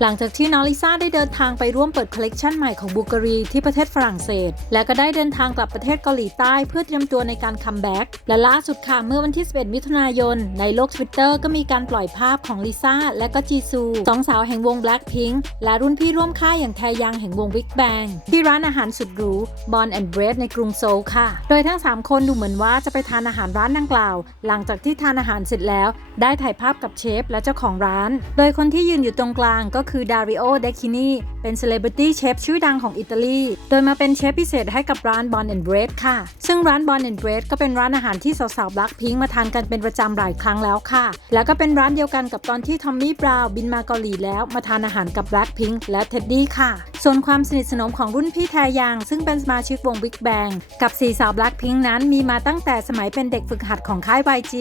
หลังจากที่น้องลิซ่าได้เดินทางไปร่วมเปิดคอลเลกชันใหม่ของบูการีที่ประเทศฝรั่งเศส และก็ได้เดินทางกลับประเทศเกาหลีใต้เพื่อเตรียมตัวในการคัมแบ็กและล่าสุดค่ะเมื่อวันที่ 11 มิถุนายน ในโลก Twitter ก็มีการปล่อยภาพของลิซ่าและก็จีซูสองสาวแห่งวง Blackpink และรุ่นพี่ร่วมค่ายอย่างแทยังแห่งวง Big Bang ที่ร้านอาหารสุดหรู Bon and Bread ในกรุงโซลค่ะ โดยทั้ง 3 คนดูเหมือนว่าจะไปทานอาหารร้านดังกล่าว หลังจากที่ทานอาหารเสร็จแล้ว ได้ถ่ายภาพกับเชฟและเจ้าของร้าน โดยคนที่ยืนอยู่ตรงกลางก็คือือดาริโอ เดคินี เป็นเซเลบริตี้เชฟชื่อดังของอิตาลี โดยมาเป็นเชฟพิเศษให้กับร้าน Bon and Bread ค่ะ ซึ่งร้าน Bon and Bread ก็เป็นร้านอาหารที่สาวๆ Blackpink มาทานกันเป็นประจำหลายครั้งแล้วค่ะ แล้วก็เป็นร้านเดียวกันกับตอนที่ทอมมี่บราวน์บินมาเกาหลีแล้วมาทานอาหารกับ Blackpink และเท็ดดี้ค่ะ ส่วนความสนิทสนมของรุ่นพี่แทยัง ซึ่งเป็นสมาชิกวง Big Bang กับสี่สาว Blackpink นั้นมีมาตั้งแต่สมัยเป็นเด็กฝึกหัดของค่าย YG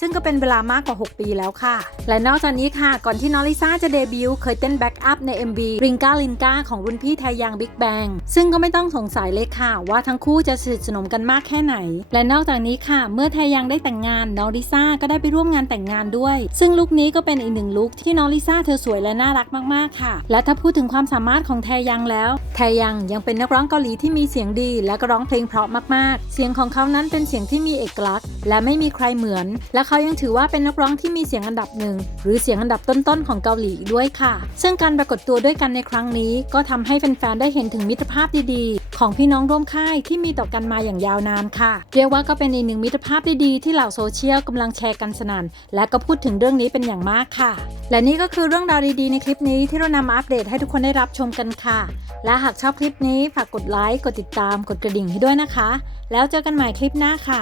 ซึ่งก็เป็นเวลามากกว่า 6 ปีแล้วค่ะ และนอกจากนี้ค่ะ ก่อนที่น้องลิซ่าจะเดบิวต์เคยเต้นแบ็กอัพใน MV ริงกาลนกาของรุ่นพี่แทยัง Big Bang ซึ่งก็ไม่ต้องสงสัยเลยค่ะ ว่าทั้งคู่จะสนิทสนมกันมากแค่ไหน และนอกจากนี้ค่ะ เมื่อแทยังได้แต่งงาน น้องลิซ่าก็ได้ไปร่วมงานแต่งงานด้วย ซึ่งลุคนี้ก็เป็นอีกหนึ่งลุคที่น้องลิซ่าเธอสวยและน่ารักมากๆค่ะ และถ้าพูดถึงความสามารถของแทยังแล้วแทยังยังเป็นนักร้องเกาหลีที่มีเสียงดีและก็ร้องเพลงเพราะมากๆ เสียงของเขานั้นเป็นเสียงที่มีเอกลักษณ์ และไม่มีใครเหมือน และเขายังถือว่าเป็นนักร้องที่มีเสียงอันดับหนึ่งหรือเสียงอันดับต้นๆของเกาหลีด้วยค่ะ ซึ่งการปรากฏตัวด้วยกันในครั้งนี้ก็ทำให้แฟนๆ ได้เห็นถึงมิตรภาพดีๆ ของพี่น้องร่วมค่ายที่มีต่อกันมาอย่างยาวนานค่ะ เรียกว่าก็เป็นอีกหนึ่งมิตรภาพดีๆ ที่เหล่าโซเชียลกำลังแชร์กันสนั่นและก็พูดถึงเรื่องนี้เป็นอย่างมากค่ะ และนี่ก็คือเรื่องราวดีๆ ในคลิปนี้ที่เรานำมาอัปเดตให้ทุกคนได้รับชมกันค่ะ และหากชอบคลิปนี้ฝากกดไลค์กดติดตามกดกระดิ่งให้ด้วยนะคะ แล้วเจอกันใหม่คลิปหน้าค่ะ